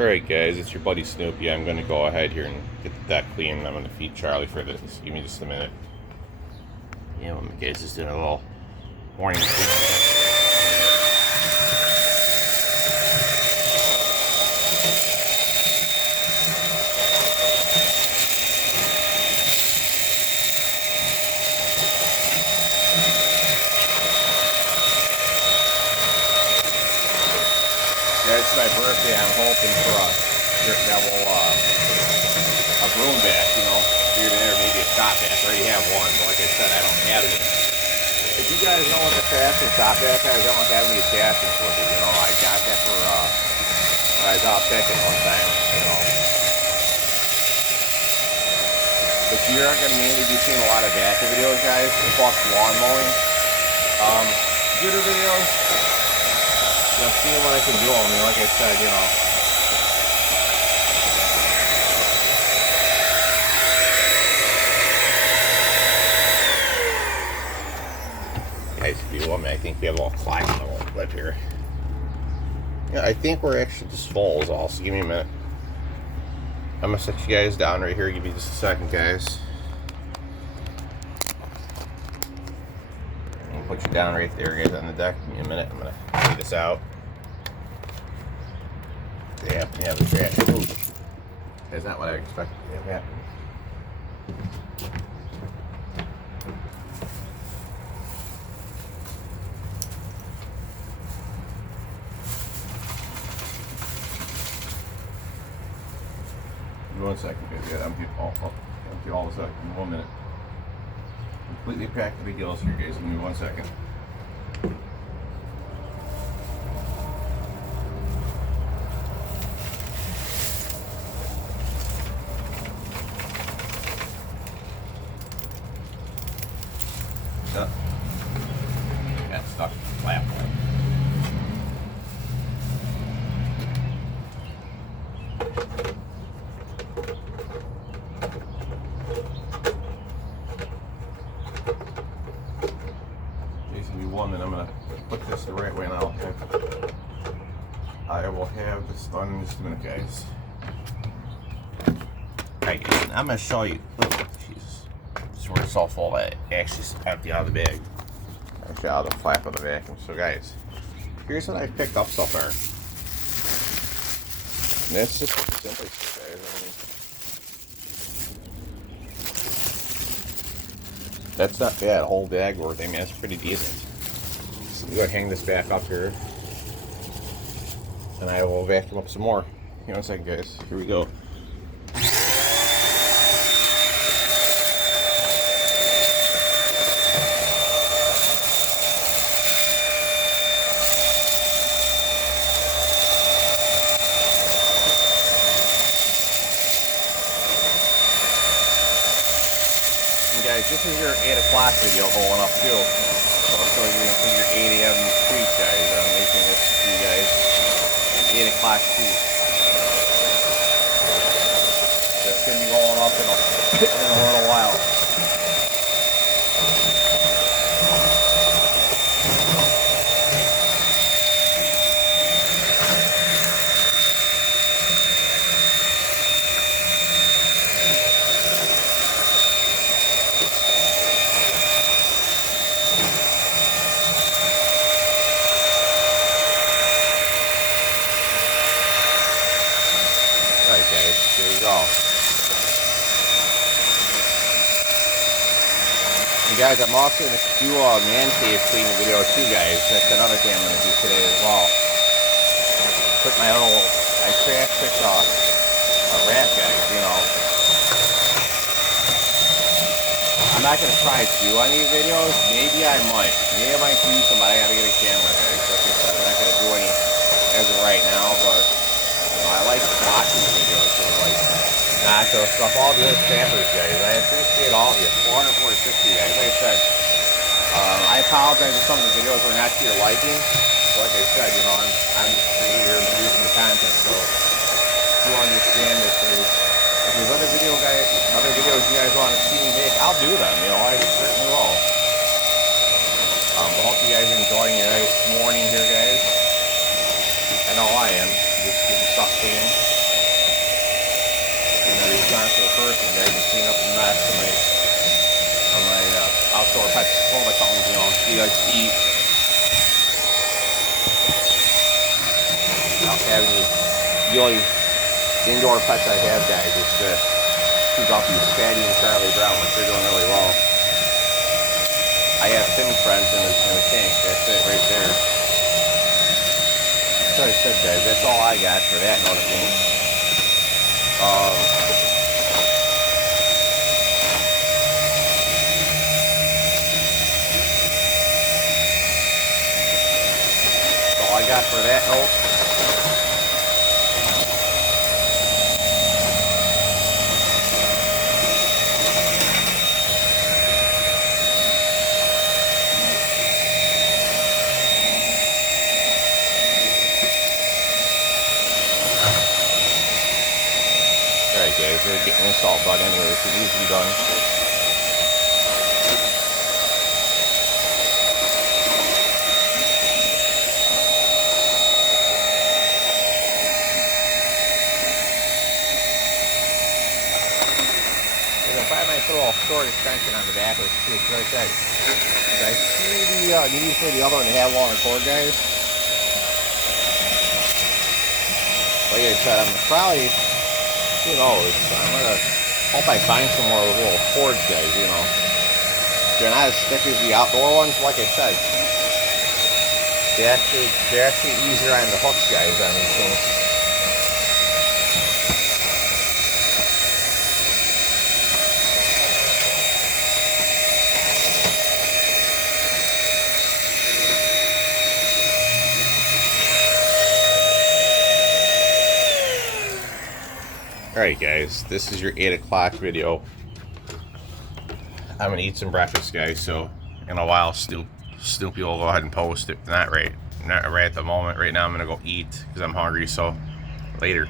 Alright guys, it's your buddy Snoopy. I'm going to go ahead here and get the deck clean, and I'm going to feed Charlie for this. Give me just a minute. Yeah, well, guys, just doing a little morning clean. Yeah, it's my birthday. I'm hoping for a broom back, here and there, maybe a shop back. I already have one, but like I said, I don't have any. If you guys know what the fashion shop back is, I don't have any attachments with it. I got that for when I was out picking one time. But you aren't going to mainly be seeing a lot of vacuum videos, guys, plus lawn mowing. Computer videos, seeing what I can do. I mean, like I said, Guys, if you want me, I think we have a little clack on a little bit here. Yeah, I think we're actually just full, also. Give me a minute. I'm gonna set you guys down right here. Give me just a second, guys. I'm gonna put you down right there, guys, on the deck. Give me a minute. I'm gonna take this out. Yeah, the trash. Ooh. That's not what I expected to have happen. Give me 1 second, guys. Yeah, empty all this out in 1 minute. Completely packed the gills here, guys. Give me 1 second. Got stuck in the platform. Give me 1 minute. I'm gonna put this the right way, and I will have this done in just a minute, guys. Alright, guys, I'm gonna show you. Oh, Jesus. This is where it's all full. That actually empty out of the bag. Actually, out of the flap of the vacuum. So, guys, here's what I picked up so far. And that's just simply, guys. That's not bad. A whole bag worth. I mean, that's pretty decent. So, I'm going to hang this back up here. And I will vacuum up some more. Hang on a second, guys. Here we go. Guys, this is your 8 o'clock video going up too. So you're going to see your 8 a.m. treat, guys. I'm making this for you guys. 8 o'clock treat. That's going to be going up in a little while. Alright, guys, here we go. And guys, I'm also going to do a man cave cleaning video too, guys. That's another thing I'm going to do today as well. Put my trash picked a rat, guys, I'm not going to try to do any videos. Maybe I might. Maybe I might do some, but I got to get a camera, guys. Like I said, I'm not going to do any as of right now, but I like watching the videos, so like nacho stuff, all the other campers, guys. I appreciate all of you. 446 guys. Like I said, I apologize if some of the videos were not to your liking. But like I said, I'm just creator and producing the content, so you understand that if there's other videos you guys want to see me make, I'll do them. I certainly will. I hope you guys are enjoying your nice morning here, guys. I know I am. just getting stuff clean. And then responsible person, guys, to clean up the mess on my outdoor pet supply company, you know, he likes to eat. I don't have any, the only indoor pets I have, guys, is to keep off these Fatty and Charlie Brown, which they're doing really well. I have fin friends in the tank. That's it right there. That's what I said, guys. That's all I got for that notification. That's all I got for that note. Alright guys, we're getting this all done anyways, it needs to be done. There's a 5x little short extension on the back of this too, like I said. I see the need for the other one to have longer cord, guys. Like I said, I'm probably, who knows, I'm gonna hope I find some more little cords, guys, you know. They're not as thick as the outdoor ones, like I said. They're actually easier on the hooks, guys, on these things. Alright guys, this is your 8 o'clock video. I'm gonna eat some breakfast, guys, so in a while Snoopy will go ahead and post it. Not right at the moment. Right now I'm gonna go eat because I'm hungry, so later.